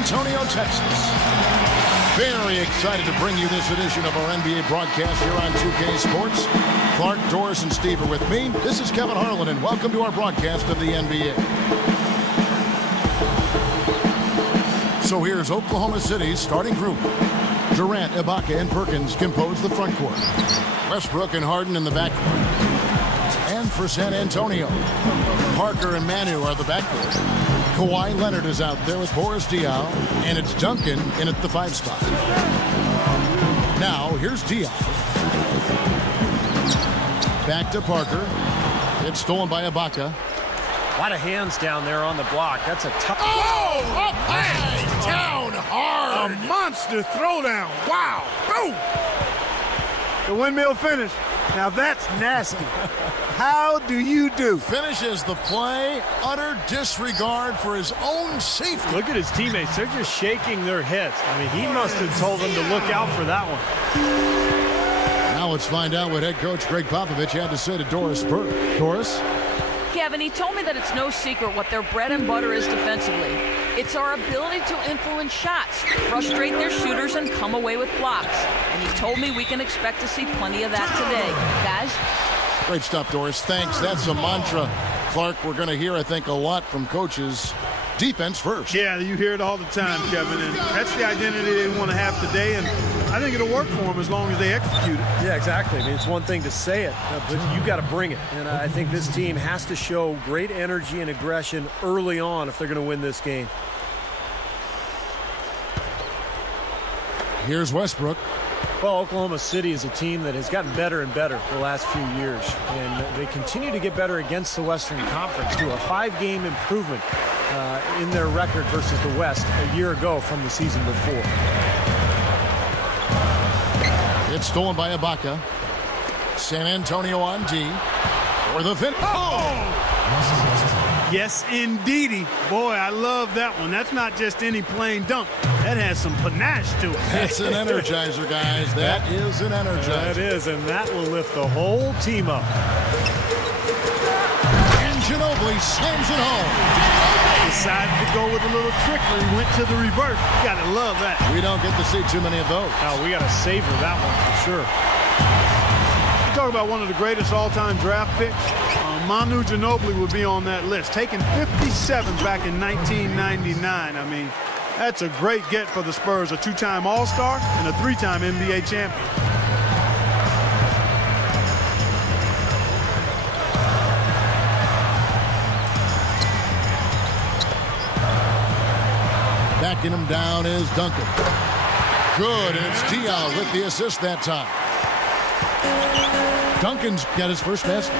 Antonio, Texas. Very excited to bring you this edition of our NBA broadcast here on 2K Sports. Clark, Doris, and Steve are with me. This is Kevin Harlan, and welcome to our broadcast of the NBA. So here's Oklahoma City's starting group. Durant, Ibaka, and Perkins compose the front court. Westbrook and Harden in the backcourt. And for San Antonio, Parker and Manu are the backcourt. Kawhi Leonard is out there with Boris Diaw, and it's Duncan in at the 5 spot. Now, here's Diaw. Back to Parker. It's stolen by Ibaka. A lot of hands down there on the block. That's a tough... Oh! Up high! Down hard! A monster throwdown. Wow. Boom! The windmill finish. Now that's nasty. How do you do? Finishes the play. Utter disregard for his own safety. Look at his teammates. They're just shaking their heads. I mean, he must have told them to look out for that one. Now let's find out what head coach Greg Popovich had to say to Doris Burke. Doris? Kevin, he told me that it's no secret what their bread and butter is defensively. It's our ability to influence shots, frustrate their shooters, and come away with blocks. And he told me we can expect to see plenty of that today. Guys? Great stuff, Doris. Thanks. That's a mantra. Clark, we're going to hear, I think, a lot from coaches. Defense first. Yeah, you hear it all the time, Kevin, and that's the identity they want to have today, and I think it'll work for them as long as they execute it. Yeah, exactly. I mean, it's one thing to say it, but you got to bring it. And I think this team has to show great energy and aggression early on if they're going to win this game. Here's Westbrook. Well, Oklahoma City is a team that has gotten better and better for the last few years, and they continue to get better against the Western Conference, to a 5-game improvement in their record versus the West a year ago from the season before. It's stolen by Ibaka. San Antonio on D for the finish. Oh! Yes, indeedy. Boy, I love that one. That's not just any plain dunk. That has some panache to it. That's an energizer, guys. That is an energizer. That is, and that will lift the whole team up. And Ginobili slams it home. Decided to go with a little trickery, went to the reverse. You gotta love that. We don't get to see too many of those. Oh, we gotta savor that one for sure. You talk about one of the greatest all-time draft picks. Manu Ginobili would be on that list, taken 57 back in 1999. I mean, that's a great get for the Spurs, a 2-time All-Star and a 3-time NBA champion. Backing him down is Duncan. Good, and it's Diaw with the assist that time. Duncan's got his first basket.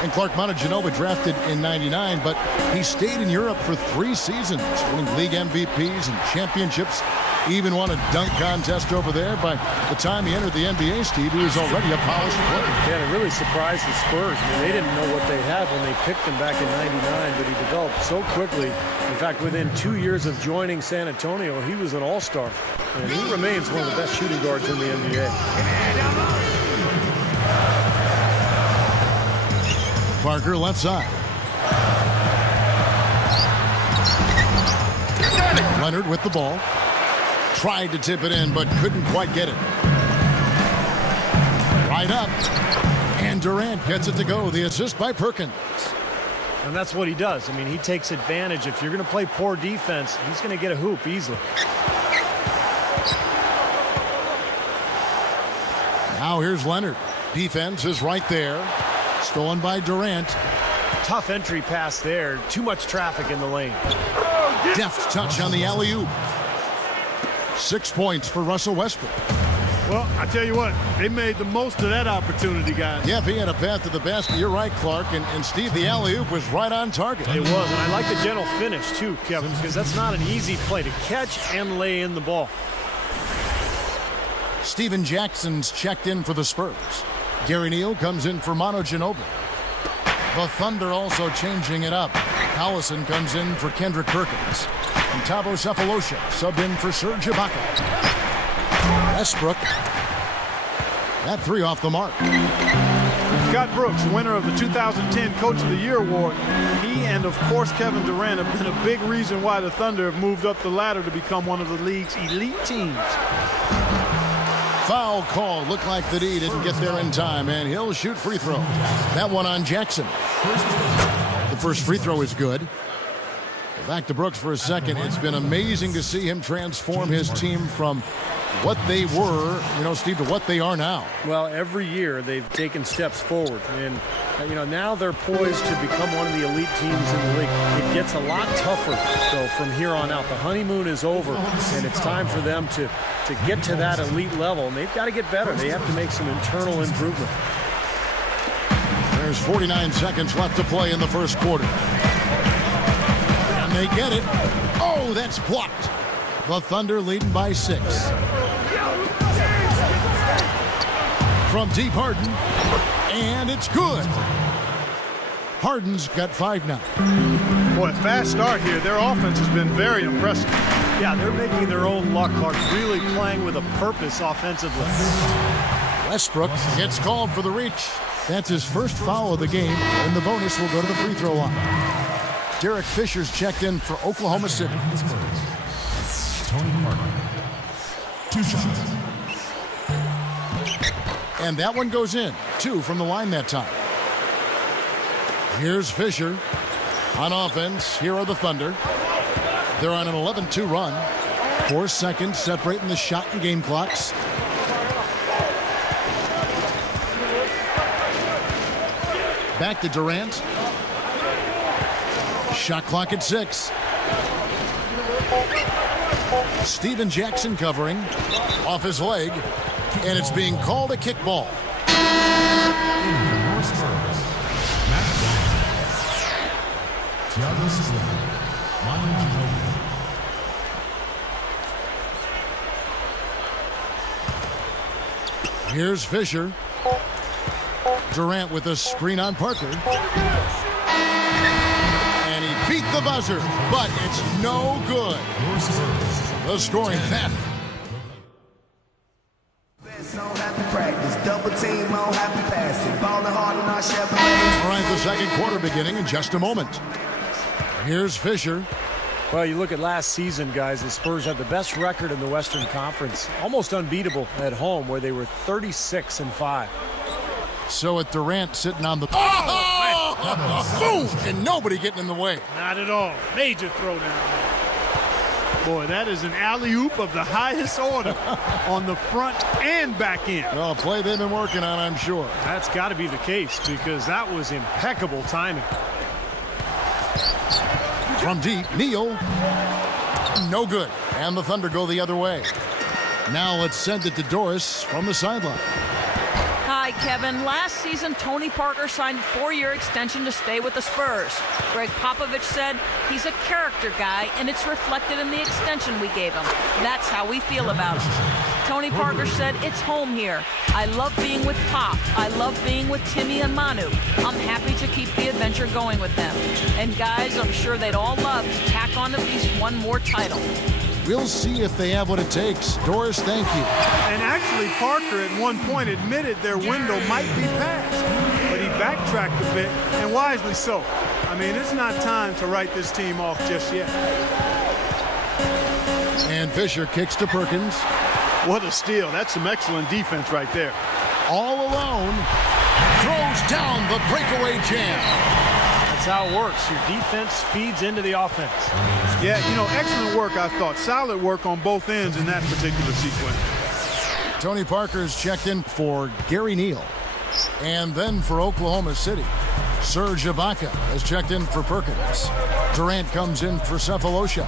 And Clark, Manu Ginobili drafted in '99, but he stayed in Europe for 3 seasons, winning league MVPs and championships. Even won a dunk contest over there. By the time he entered the NBA, Steve, he was already a polished player. Yeah, it really surprised the Spurs. I mean, they didn't know what they had when they picked him back in '99, but he developed so quickly. In fact, within 2 years of joining San Antonio, he was an all-star. And he remains one of the best shooting guards in the NBA. Parker left side. Leonard with the ball. Tried to tip it in, but couldn't quite get it. Right up. And Durant gets it to go. The assist by Perkins. And that's what he does. I mean, he takes advantage. If you're going to play poor defense, he's going to get a hoop easily. Now here's Leonard. Defense is right there. Stolen by Durant. Tough entry pass there. Too much traffic in the lane. Deft touch on the alley-oop. 6 points for Russell Westbrook. Well, I tell you what, they made the most of that opportunity, guys. Yeah, if he had a path to the basket, you're right, Clark. And Steve, the alley-oop was right on target. It was, and I like the gentle finish, too, Kevin, because that's not an easy play to catch and lay in the ball. Steven Jackson's checked in for the Spurs. Gary Neal comes in for Manu Ginobili. The Thunder also changing it up. Collison comes in for Kendrick Perkins. And Thabo Sefolosha subbed in for Serge Ibaka. Westbrook. That 3 off the mark. Scott Brooks, winner of the 2010 Coach of the Year award, he and, of course, Kevin Durant have been a big reason why the Thunder have moved up the ladder to become one of the league's elite teams. Foul call. Looked like the D didn't get there in time, and he'll shoot free throw. That one on Jackson. The first free throw is good. Back to Brooks for a second. It's been amazing to see him transform his team from what they were, Steve, to what they are now. Well, every year they've taken steps forward, and now they're poised to become one of the elite teams in the league. It gets a lot tougher, though, from here on out. The honeymoon is over, and it's time for them to get to that elite level, and they've got to get better. They have to make some internal improvement. There's 49 seconds left to play in the first quarter. And they get it. Oh, that's blocked. The Thunder leading by 6. From deep, Harden. And it's good. Harden's got 5 now. Boy, fast start here. Their offense has been very impressive. Yeah, they're making their own luck, Clark, really playing with a purpose offensively. Westbrook gets called for the reach. That's his first foul of the game, and the bonus will go to the free throw line. Derek Fisher's checked in for Oklahoma City. Tony Parker. 2 shots. And that one goes in. 2 from the line that time. Here's Fisher. On offense, here are the Thunder. They're on an 11-2 run. 4 seconds separating the shot and game clocks. Back to Durant. Shot clock at 6. Steven Jackson covering. Off his leg. And it's being called a kickball. Here's Fisher. Durant with a screen on Parker. And he beat the buzzer, but it's no good. The scoring that. All right, the second quarter beginning in just a moment. Here's Fisher. Well, you look at last season, guys, the Spurs had the best record in the Western Conference. Almost unbeatable at home, where they were 36-5. So at Durant sitting on the... Boom! And nobody getting in the way. Not at all. Major throwdown. Boy, that is an alley-oop of the highest order on the front and back end. Well, a play they've been working on, I'm sure. That's got to be the case, because that was impeccable timing. From deep, Neal. No good. And the Thunder go the other way. Now let's send it to Doris from the sideline. Hi, Kevin. Last season, Tony Parker signed a 4-year extension to stay with the Spurs. Greg Popovich said he's a character guy, and it's reflected in the extension we gave him. That's how we feel about him. Tony Parker said, it's home here. I love being with Pop. I love being with Timmy and Manu. I'm happy to keep the adventure going with them. And guys, I'm sure they'd all love to tack on at least one more title. We'll see if they have what it takes. Doris, thank you. And actually, Parker at one point admitted their window might be past, but he backtracked a bit, and wisely so. I mean, it's not time to write this team off just yet. And Fisher kicks to Perkins. What a steal. That's some excellent defense right there. All alone. Throws down the breakaway jam. That's how it works. Your defense feeds into the offense. Yeah, excellent work, I thought. Solid work on both ends in that particular sequence. Tony Parker's checked in for Gary Neal. And then for Oklahoma City, Serge Ibaka has checked in for Perkins. Durant comes in for Cephalosha.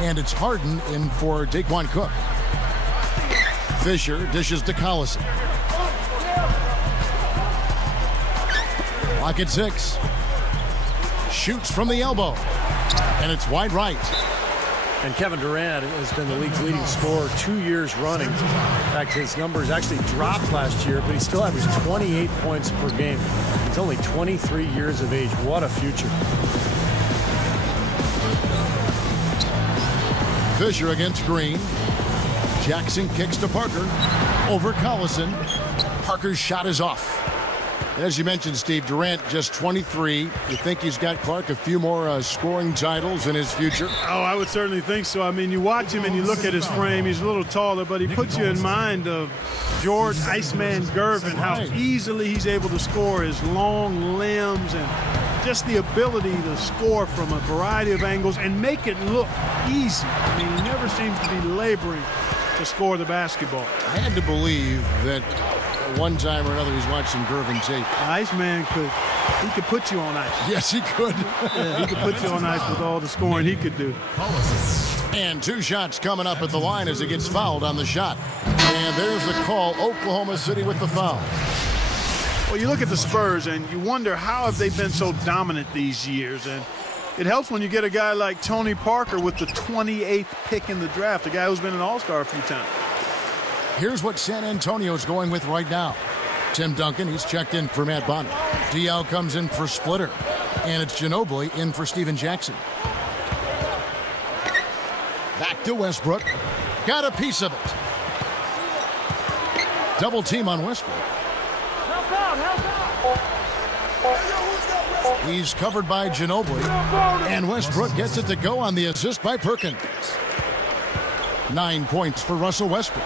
And it's Harden in for Daquan Cook. Fisher dishes to Collison. Clock at 6. Shoots from the elbow. And it's wide right. And Kevin Durant has been the league's leading scorer 2 years running. In fact, his numbers actually dropped last year, but he still averaged 28 points per game. He's only 23 years of age. What a future. Fisher against Green. Jackson kicks to Parker. Over Collison. Parker's shot is off. As you mentioned, Steve, Durant just 23. You think he's got, Clark, a few more scoring titles in his future? Oh, I would certainly think so. I mean, you watch him and you look at his frame. He's a little taller, but he puts you in mind of George Iceman Gervin, how easily he's able to score, his long limbs and just the ability to score from a variety of angles and make it look easy. I mean, he never seems to be laboring to score the basketball. I had to believe that one time or another he's watched some Gervin tape. Iceman could put you on ice. Yes, he could. Yeah, he could put you on ice with all the scoring he could do. And 2 shots coming up at the line as he gets fouled on the shot. And there's the call, Oklahoma City with the foul. Well, you look at the Spurs and you wonder how have they been so dominant these years. And it helps when you get a guy like Tony Parker with the 28th pick in the draft, a guy who's been an all-star a few times. Here's what San Antonio's going with right now. Tim Duncan, he's checked in for Matt Bonner. Diaw comes in for Splitter. And it's Ginobili in for Steven Jackson. Back to Westbrook. Got a piece of it. Double team on Westbrook. He's covered by Ginobili. And Westbrook gets it to go on the assist by Perkins. 9 points for Russell Westbrook.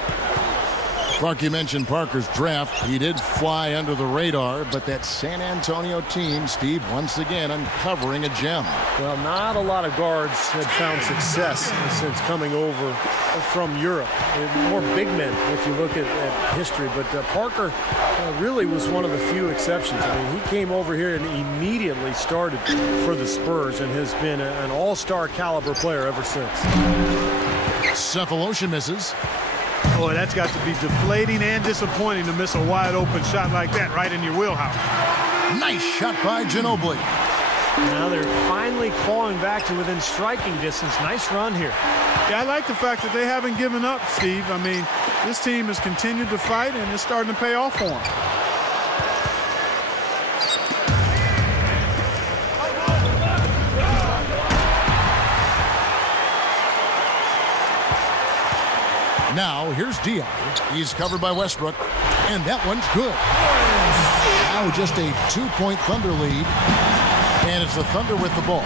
Clark, you mentioned Parker's draft. He did fly under the radar, but that San Antonio team, Steve, once again uncovering a gem. Well, not a lot of guards had found success since coming over from Europe. More big men, if you look at history. But Parker really was one of the few exceptions. I mean, he came over here and immediately started for the Spurs and has been an all-star caliber player ever since. Sefolosha misses. Boy, that's got to be deflating and disappointing to miss a wide-open shot like that right in your wheelhouse. Nice shot by Ginobili. Now they're finally clawing back to within striking distance. Nice run here. Yeah, I like the fact that they haven't given up, Steve. I mean, this team has continued to fight, and it's starting to pay off for them. Now, here's Diaw. He's covered by Westbrook, and that one's good. Now just a 2-point Thunder lead, and it's the Thunder with the ball.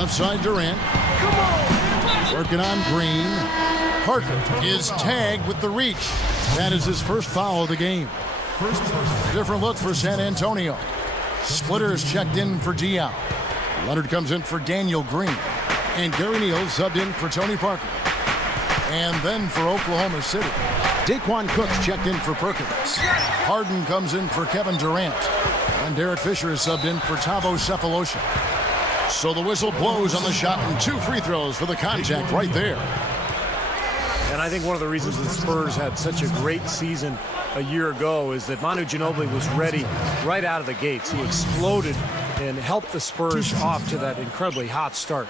Outside Durant. Working on Green. Parker is tagged with the reach. That is his first foul of the game. Different look for San Antonio. Splitter's checked in for Diaw. Leonard comes in for Daniel Green. And Gary Neal subbed in for Tony Parker. And then for Oklahoma City, Daquan Cook's checked in for Perkins. Harden comes in for Kevin Durant. And Derek Fisher is subbed in for Thabo Sefolosha. So the whistle blows on the shot and 2 free throws for the contact right there. And I think one of the reasons the Spurs had such a great season a year ago is that Manu Ginobili was ready right out of the gates. He exploded and helped the Spurs off to that incredibly hot start.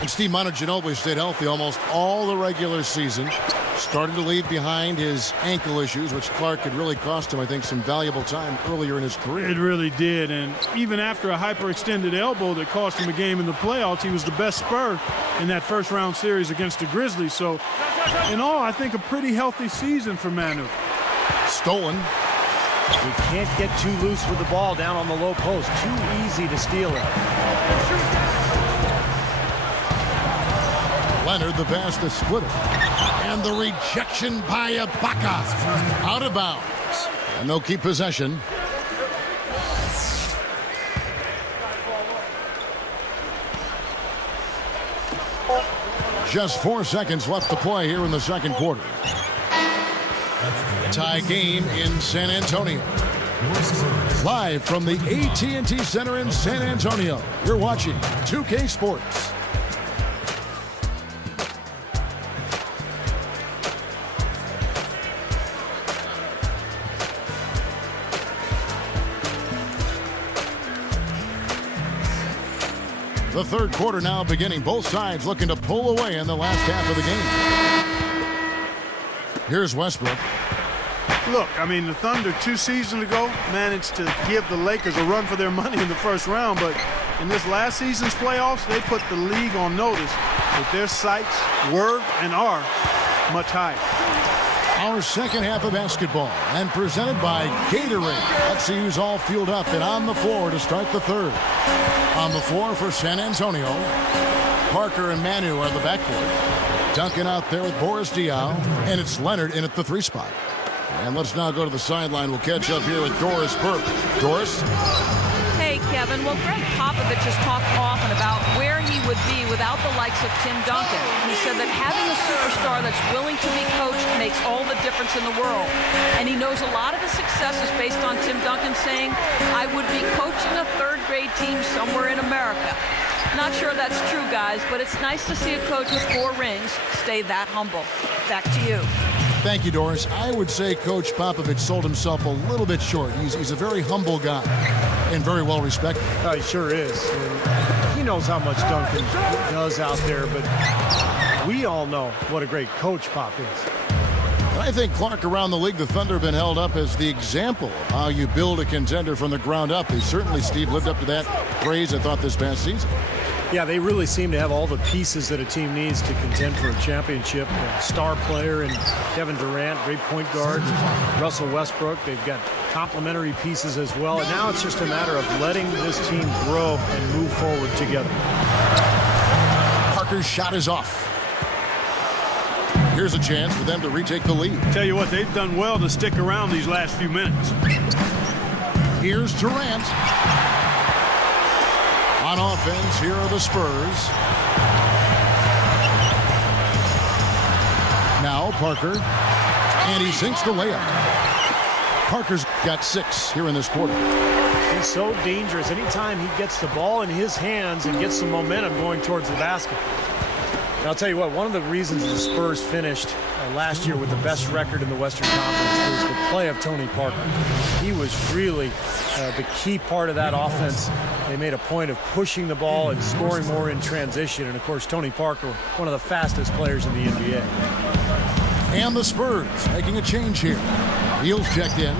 And Steve, Manu Ginobili stayed healthy almost all the regular season. Started to leave behind his ankle issues, which Clark had really cost him, I think, some valuable time earlier in his career. It really did. And even after a hyperextended elbow that cost him a game in the playoffs, he was the best Spur in that first-round series against the Grizzlies. So, in all, I think a pretty healthy season for Manu. Stolen. He can't get too loose with the ball down on the low post. Too easy to steal it. Leonard, the pass to Splitter. And the rejection by Ibaka. Out of bounds. And they'll keep possession. Just 4 seconds left to play here in the second quarter. Tie game in San Antonio. Live from the AT&T Center in San Antonio, you're watching 2K Sports. The third quarter now beginning. Both sides looking to pull away in the last half of the game. Here's Westbrook. Look, I mean, the Thunder 2 seasons ago managed to give the Lakers a run for their money in the first round, but in this last season's playoffs, they put the league on notice that their sights were and are much higher. Our second half of basketball, and presented by Gatorade. Let's see who's all fueled up and on the floor to start the third. On the floor for San Antonio, Parker and Manu are the backcourt. Duncan out there with Boris Diaw, and it's Leonard in at the 3 spot. And let's now go to the sideline. We'll catch up here with Doris Burke. Doris? Hey, Kevin. Well, Greg Popovich has talked often about where he would be without the likes of Tim Duncan. He said that having a superstar that's willing to be coached makes all the difference in the world. And he knows a lot of his success is based on Tim Duncan saying, I would be coaching a third-grade team somewhere in America. Not sure that's true, guys, but it's nice to see a coach with 4 rings stay that humble. Back to you. Thank you, Doris. I would say Coach Popovich sold himself a little bit short. He's a very humble guy and very well respected. He sure is. And he knows how much Duncan does out there, but we all know what a great coach Pop is. I think, Clark, around the league, the Thunder have been held up as the example of how you build a contender from the ground up. They certainly, Steve, lived up to that praise, I thought, this past season. Yeah, they really seem to have all the pieces that a team needs to contend for a championship. A star player and Kevin Durant, great point guard, Russell Westbrook. They've got complementary pieces as well. And now it's just a matter of letting this team grow and move forward together. Parker's shot is off. Here's a chance for them to retake the lead. Tell you what, they've done well to stick around these last few minutes. Here's Durant. On offense, here are the Spurs. Now Parker, and he sinks the layup. Parker's got 6 here in this quarter. He's so dangerous. Anytime he gets the ball in his hands and gets some momentum going towards the basket. And I'll tell you what, one of the reasons the Spurs finished last year with the best record in the Western Conference was the play of Tony Parker. He was really the key part of that offense. They made a point of pushing the ball and scoring more in transition. And, of course, Tony Parker, one of the fastest players in the NBA. And the Spurs making a change here. Neal's checked in.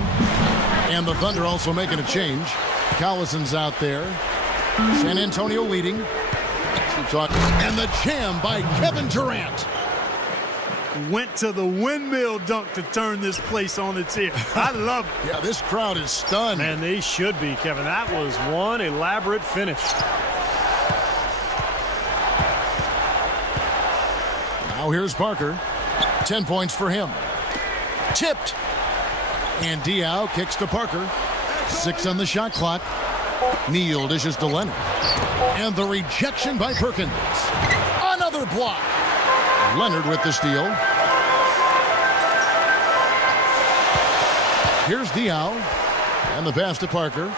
And the Thunder also making a change. Collison's out there. San Antonio leading. And the jam by Kevin Durant. Went to the windmill dunk to turn this place on its ear. I love it. Yeah, this crowd is stunned. Man, they should be, Kevin. That was one elaborate finish. Now here's Parker. 10 points for him. Tipped. And Diaw kicks to Parker. 6 on the shot clock. Neal dishes to Leonard. And the rejection by Perkins. Another block. Leonard with the steal. Here's Diaw. And the pass to Parker.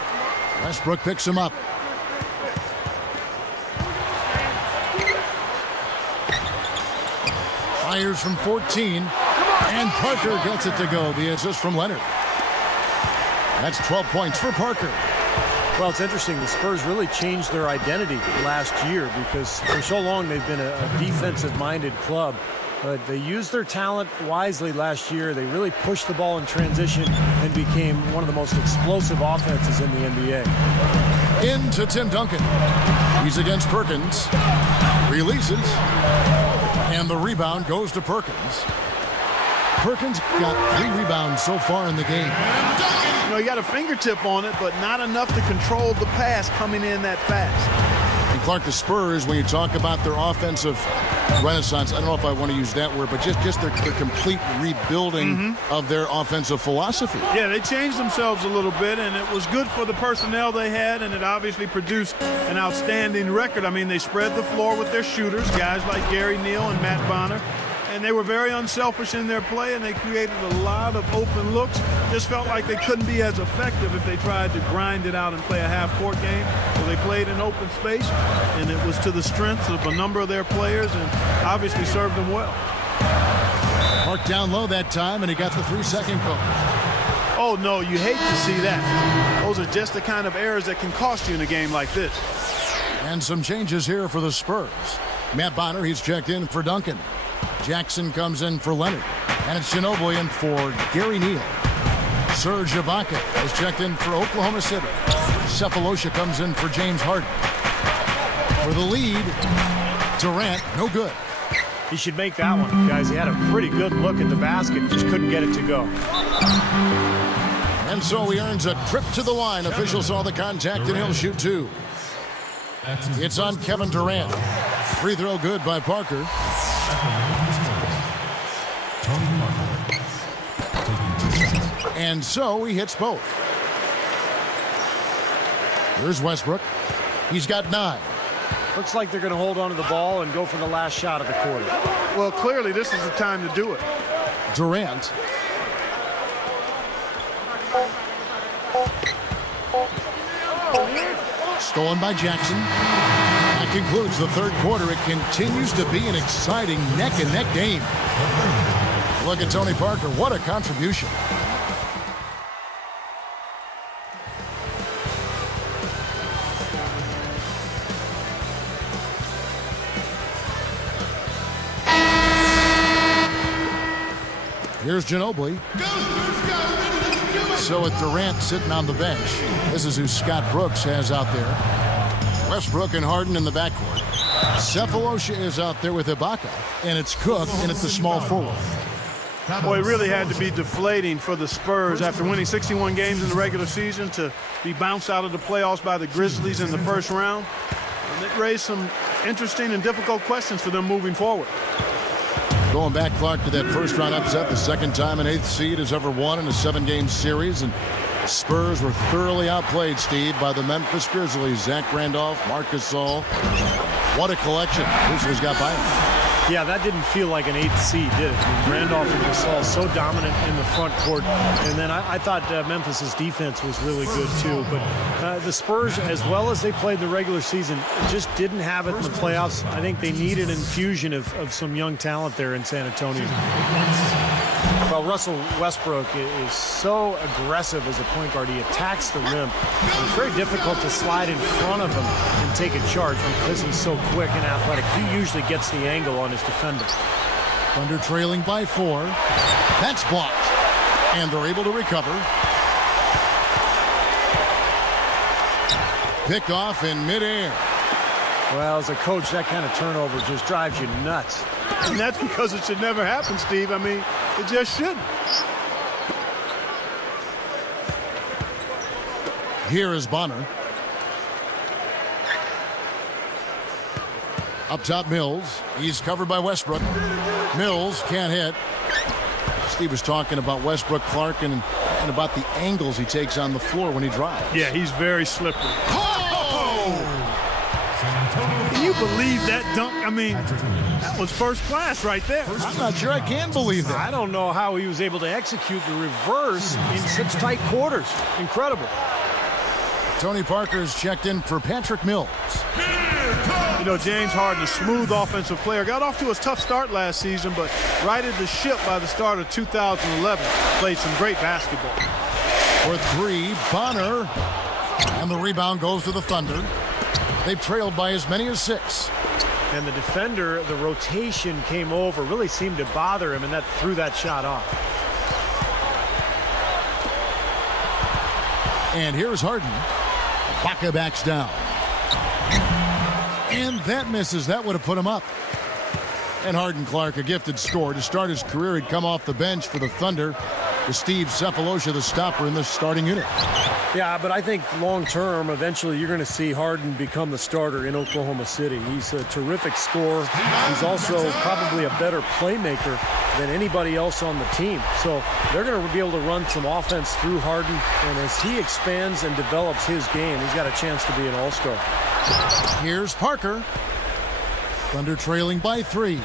Westbrook picks him up. Fires from 14. And Parker gets it to go. The assist from Leonard. That's 12 points for Parker. Well, it's interesting. The Spurs really changed their identity last year because for so long they've been a defensive-minded club. But they used their talent wisely last year. They really pushed the ball in transition and became one of the most explosive offenses in the NBA. Into Tim Duncan. He's against Perkins. Releases. And the rebound goes to Perkins. Perkins got 3 rebounds so far in the game. You know, he got a fingertip on it, but not enough to control the pass coming in that fast. And Clark, the Spurs, when you talk about their offensive renaissance, I don't know if I want to use that word, but just their complete rebuilding of their offensive philosophy. Yeah, they changed themselves a little bit, and it was good for the personnel they had, and it obviously produced an outstanding record. I mean, they spread the floor with their shooters, guys like Gary Neal and Matt Bonner. And they were very unselfish in their play, and they created a lot of open looks. Just felt like they couldn't be as effective if they tried to grind it out and play a half-court game. So they played in open space, and it was to the strength of a number of their players and obviously served them well. Marked down low that time, and he got the 3-second call. Oh, no, you hate to see that. Those are just the kind of errors that can cost you in a game like this. And some changes here for the Spurs. Matt Bonner, he's checked in for Duncan. Jackson comes in for Leonard. And it's Ginobili in for Gary Neal. Serge Ibaka has checked in for Oklahoma City. Cephalosha comes in for James Harden. For the lead, Durant, no good. He should make that one, guys. He had a pretty good look at the basket, just couldn't get it to go. And so he earns a trip to the line. Officials saw the contact, and he'll shoot 2. It's on Kevin Durant. Free throw good by Parker. And so he hits both. Here's Westbrook. He's got 9. Looks like they're going to hold on to the ball and go for the last shot of the quarter. Well, clearly this is the time to do it. Durant. Stolen by Jackson. That concludes the third quarter. It continues to be an exciting neck-and-neck game. Look at Tony Parker. What a contribution. Here's Ginobili. So with Durant sitting on the bench, this is who Scott Brooks has out there. Westbrook and Harden in the backcourt. Sefolosha is out there with Ibaka, and it's Cook, and it's the small forward. Boy, it really had to be deflating for the Spurs after winning 61 games in the regular season to be bounced out of the playoffs by the Grizzlies in the first round. And it raised some interesting and difficult questions for them moving forward. Going back, Clark, to that first-round upset, the second time an 8th seed has ever won in a 7-game series, and the Spurs were thoroughly outplayed, Steve, by the Memphis Grizzlies. Zach Randolph, Marc Gasol. What a collection. Grizzlies got by him. Yeah, that didn't feel like an 8th seed, did it? I mean, Randolph and Gasol so dominant in the front court. And then I thought Memphis's defense was really good, too. But the Spurs, as well as they played the regular season, just didn't have it in the playoffs. I think they need an infusion of some young talent there in San Antonio. Well, Russell Westbrook is so aggressive as a point guard. He attacks the rim. It's very difficult to slide in front of him and take a charge because he's so quick and athletic. He usually gets the angle on his defender. Thunder trailing by 4. That's blocked. And they're able to recover. Pick off in midair. Well, as a coach, that kind of turnover just drives you nuts. And that's because it should never happen, Steve. I mean, it just shouldn't. Here is Bonner. Up top, Mills. He's covered by Westbrook. Mills can't hit. Steve was talking about Westbrook, Clark, and about the angles he takes on the floor when he drives. Yeah, he's very slippery. Can you believe that dunk? I mean, that was first class right there. I'm not sure I can believe that. I don't know how he was able to execute the reverse in such tight quarters. Incredible. Tony Parker's checked in for Patrick Mills. You know, James Harden, a smooth offensive player, got off to a tough start last season, but righted the ship by the start of 2011. Played some great basketball. For 3, Bonner. And the rebound goes to the Thunder. They've trailed by as many as 6. And the defender, the rotation came over, really seemed to bother him, and that threw that shot off. And here's Harden. Ibaka backs down. And that misses. That would have put him up. And Harden, Clark, a gifted scorer. To start his career, he'd come off the bench for the Thunder. With Steve Sefolosha, the stopper in the starting unit. Yeah, but I think long-term, eventually you're going to see Harden become the starter in Oklahoma City. He's a terrific scorer. He's also probably a better playmaker than anybody else on the team. So they're going to be able to run some offense through Harden. And as he expands and develops his game, he's got a chance to be an all-star. Here's Parker. Thunder trailing by 3.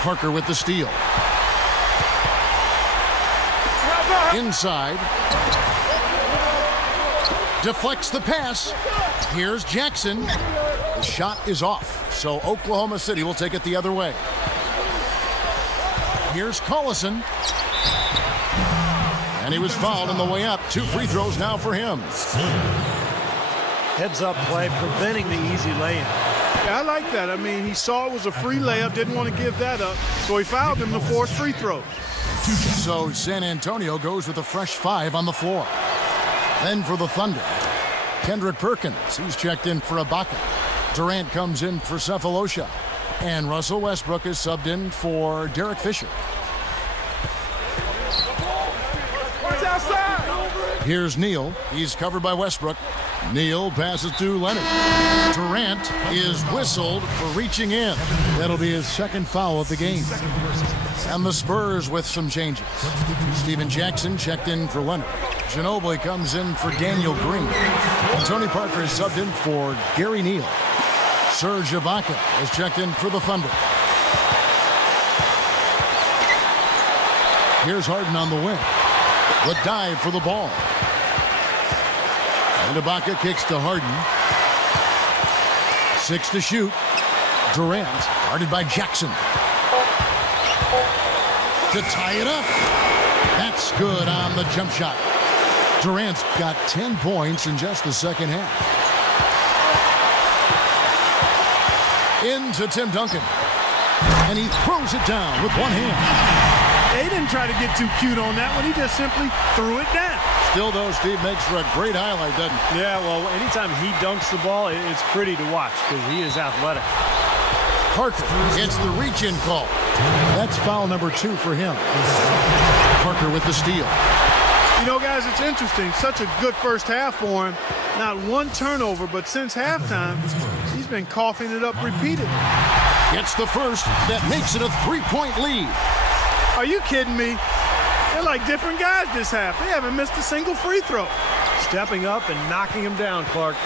Parker with the steal. Inside. Deflects the pass. Here's Jackson. The shot is off. So Oklahoma City will take it the other way. Here's Collison. And he was fouled on the way up. 2 free throws now for him. Heads-up play, preventing the easy lay-in. Yeah, I like that. I mean, he saw it was a free layup, didn't want to give that up, so he fouled him to force free throws. So San Antonio goes with a fresh 5 on the floor. Then for the Thunder, Kendrick Perkins. He's checked in for Ibaka. Durant comes in for Cephalosha. And Russell Westbrook is subbed in for Derek Fisher. Here's Neal. He's covered by Westbrook. Neal passes to Leonard. Durant is whistled for reaching in. That'll be his second foul of the game. And the Spurs with some changes. Steven Jackson checked in for Leonard. Ginobili comes in for Daniel Green. And Tony Parker is subbed in for Gary Neal. Serge Ibaka is checked in for the Thunder. Here's Harden on the wing. The dive for the ball. And Ibaka kicks to Harden. 6 to shoot. Durant, guarded by Jackson. To tie it up. That's good on the jump shot. Durant's got 10 points in just the second half. Into Tim Duncan. And he throws it down with one hand. They didn't try to get too cute on that one. He just simply threw it down. Still, though, Steve makes for a great highlight, doesn't he? Yeah, well, anytime he dunks the ball, it's pretty to watch because he is athletic. Parker gets the reach-in call. That's foul number 2 for him. Parker with the steal. You know, guys, it's interesting. Such a good first half for him. Not one turnover, but since halftime, he's been coughing it up repeatedly. Gets the first. That makes it a 3-point lead. Are you kidding me? They're like different guys this half. They haven't missed a single free throw. Stepping up and knocking him down, Clark.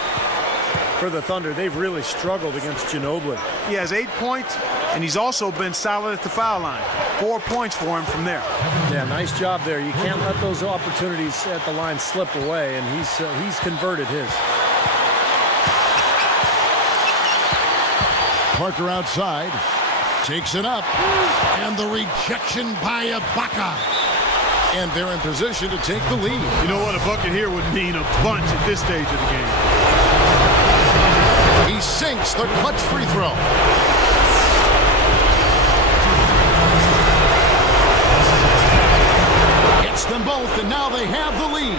For the Thunder, they've really struggled against Ginobili. He has 8 points, and he's also been solid at the foul line. 4 points for him from there. Yeah, nice job there. You can't let those opportunities at the line slip away, and he's converted his. Parker outside. Takes it up. And the rejection by Ibaka. And they're in position to take the lead. You know what? A bucket here would mean a bunch at this stage of the game. He sinks the clutch free throw. Gets them both, and now they have the lead.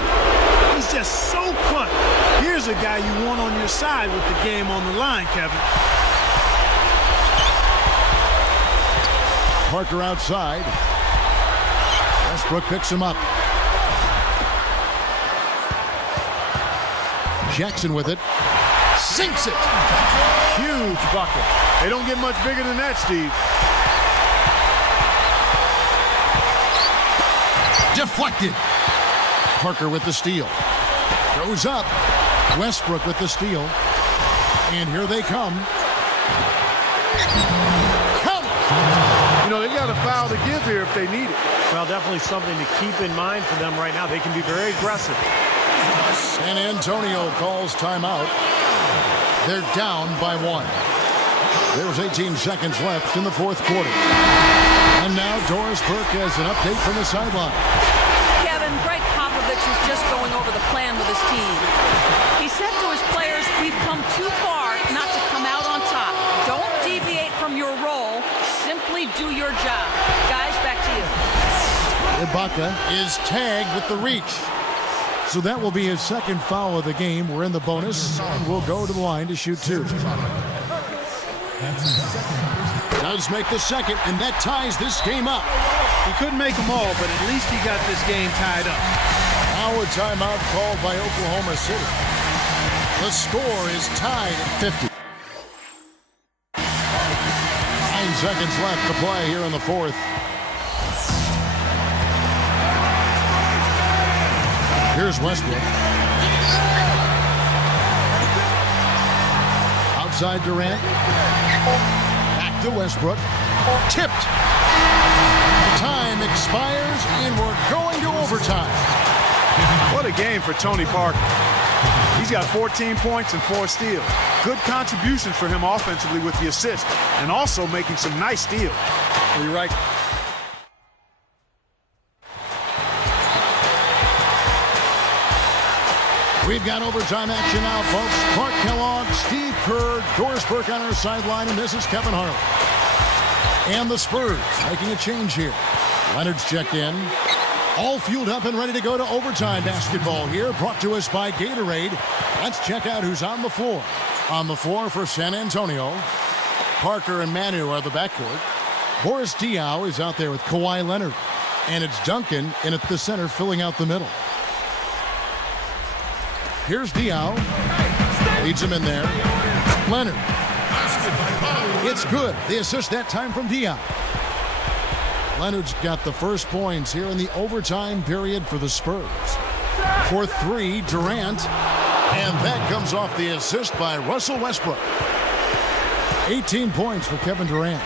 He's just so clutch. Here's a guy you want on your side with the game on the line, Kevin. Parker outside. Westbrook picks him up. Jackson with it. Sinks it. Huge bucket. They don't get much bigger than that, Steve. Deflected. Parker with the steal. Goes up. Westbrook with the steal. And here they come. You know, they got a foul to give here if they need it. Well, definitely something to keep in mind for them right now. They can be very aggressive. San Antonio calls timeout. They're down by 1. There's 18 seconds left in the fourth quarter. And now Doris Burke has an update from the sideline. Kevin, Greg Popovich is just going over the plan with his team. He said to his players, we've come too far not to come out on top. Don't deviate from your role. Simply do your job. Guys, back to you. Ibaka is tagged with the reach. So that will be his second foul of the game. We're in the bonus, and we'll go to the line to shoot 2. Does make the second, and that ties this game up. He couldn't make them all, but at least he got this game tied up. Now a timeout called by Oklahoma City. The score is tied at 50. 9 seconds left to play here in the fourth. Here's Westbrook. Outside Durant. Back to Westbrook. Tipped. Time expires, and we're going to overtime. What a game for Tony Parker. He's got 14 points and 4 steals. Good contributions for him offensively with the assist, and also making some nice steals. You're right. We've got overtime action now, folks. Clark Kellogg, Steve Kerr, Doris Burke on our sideline, and this is Kevin Harlan. And the Spurs making a change here. Leonard's checked in. All fueled up and ready to go to overtime basketball here, brought to us by Gatorade. Let's check out who's on the floor. On the floor for San Antonio, Parker and Manu are the backcourt. Boris Diaw is out there with Kawhi Leonard. And it's Duncan in at the center filling out the middle. Here's Diaw. Leads him in there. Leonard. It's good. The assist that time from Diaw. Leonard's got the first points here in the overtime period for the Spurs. For three, Durant. And that comes off the assist by Russell Westbrook. 18 points for Kevin Durant.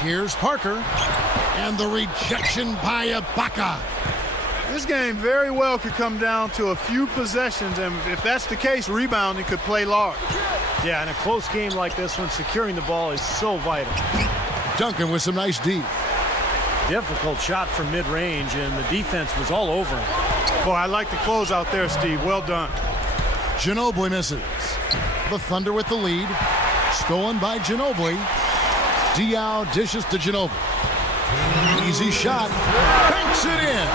Here's Parker. And the rejection by Ibaka. This game very well could come down to a few possessions, and if that's the case, rebounding could play large. Yeah, in a close game like this one, securing the ball is so vital. Duncan with some nice D. Difficult shot from mid-range, and the defense was all over him. Boy, I like the close out there, Steve. Well done. Ginobili misses. The Thunder with the lead. Stolen by Ginobili. Diaw dishes to Ginobili. Easy shot. Banks it in.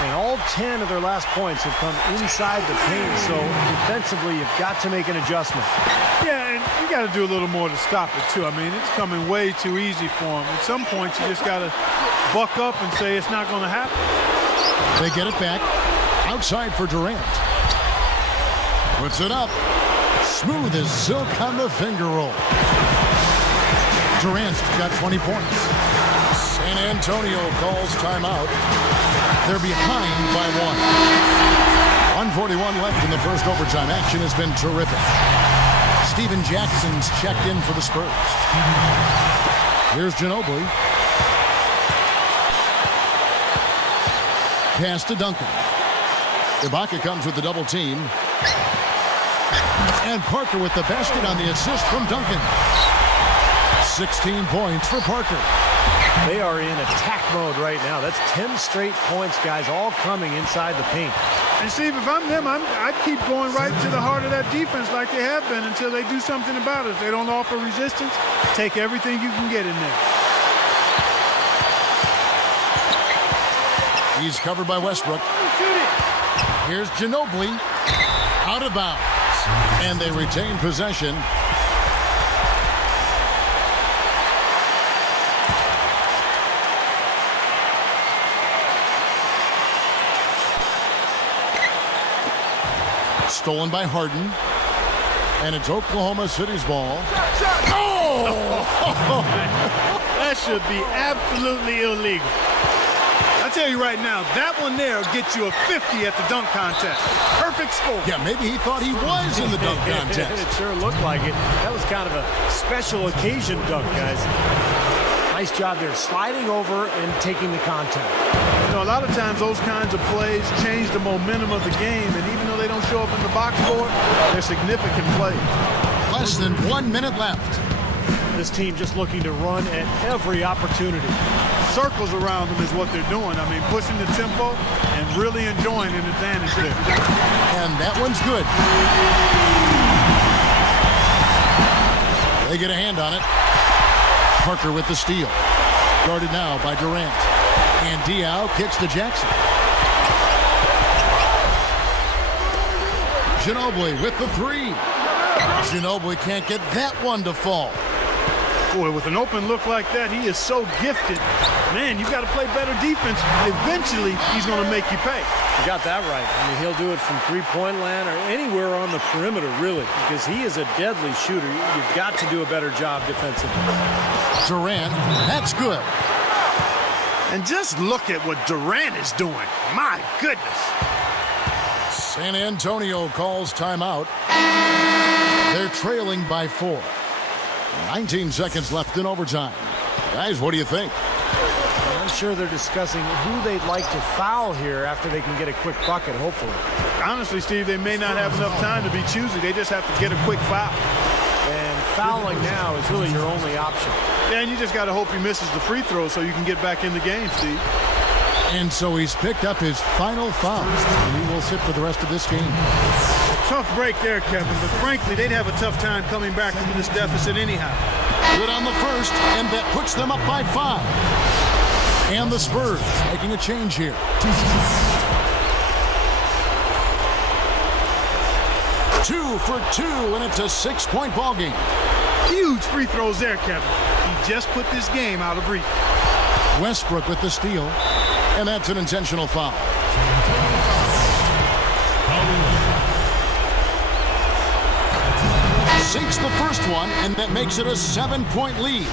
And all 10 of their last points have come inside the paint, so defensively you've got to make an adjustment. Yeah, and you got to do a little more to stop it, too. I mean, it's coming way too easy for them. At some point, you just got to buck up and say it's not going to happen. They get it back. Outside for Durant. Puts it up. Smooth as silk on the finger roll. Durant's got 20 points. San Antonio calls timeout. They're behind by 1. 1:41 left in the first overtime. Action has been terrific. Steven Jackson's checked in for the Spurs. Here's Ginobili. Pass to Duncan. Ibaka comes with the double team. And Parker with the basket on the assist from Duncan. 16 points for Parker. They are in attack mode right now. That's 10 straight points, guys, all coming inside the paint. And, Steve, if I'm them, I'd keep going right to the heart of that defense like they have been until they do something about it. If they don't offer resistance, take everything you can get in there. He's covered by Westbrook. Here's Ginobili. Out of bounds. And they retain possession. Stolen by Harden. And it's Oklahoma City's ball. Oh! That should be absolutely illegal. I tell you right now, that one there will get you a 50 at the dunk contest. Perfect score. Yeah, maybe he thought he was in the dunk contest. It sure looked like it. That was kind of a special occasion dunk, guys. Nice job there, sliding over and taking the contact. You know, a lot of times those kinds of plays change the momentum of the game, and even though they don't show up in the box score, they're significant plays. Less than 1 minute left. This team just looking to run at every opportunity. Circles around them is what they're doing. I mean, pushing the tempo and really enjoying an advantage there. And that one's good. They get a hand on it. Parker with the steal. Guarded now by Durant. And Diaw kicks to Jackson. Ginobili with the three. Ginobili can't get that one to fall. Boy, with an open look like that, he is so gifted. Man, you've got to play better defense. Eventually, he's going to make you pay. You got that right. I mean, he'll do it from three-point land or anywhere on the perimeter, really, because he is a deadly shooter. You've got to do a better job defensively. Durant, that's good. And just look at what Durant is doing. My goodness. San Antonio calls timeout. They're trailing by 4. 19 seconds left in overtime. Guys, what do you think? I'm sure they're discussing who they'd like to foul here after they can get a quick bucket, hopefully. Honestly, Steve, they may not have enough time to be choosy. They just have to get a quick foul. And fouling now is really your only option. Yeah, and you just got to hope he misses the free throw so you can get back in the game, Steve. And so he's picked up his final foul. And he will sit for the rest of this game. Tough break there, Kevin, but frankly, they'd have a tough time coming back from this deficit anyhow. Good on the first, and that puts them up by 5. And the Spurs making a change here. 2 for 2, and it's a 6-point ball game. Huge free throws there, Kevin. He just put this game out of reach. Westbrook with the steal, and that's an intentional foul. Sinks the first one, and that makes it a 7-point lead.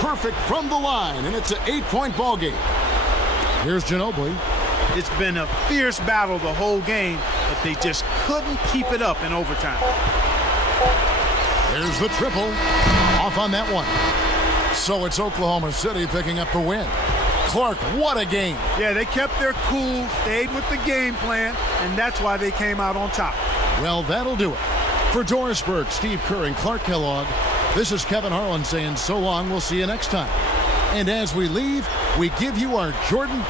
Perfect from the line, and it's an 8-point ball game. Here's Ginobili. It's been a fierce battle the whole game, but they just couldn't keep it up in overtime. There's the triple. Off on that one. So it's Oklahoma City picking up the win. Clark, what a game. Yeah, they kept their cool, stayed with the game plan, and that's why they came out on top. Well, that'll do it. For Doris Burke, Steve Kerr, and Clark Kellogg, this is Kevin Harlan saying so long. We'll see you next time. And as we leave, we give you our Jordan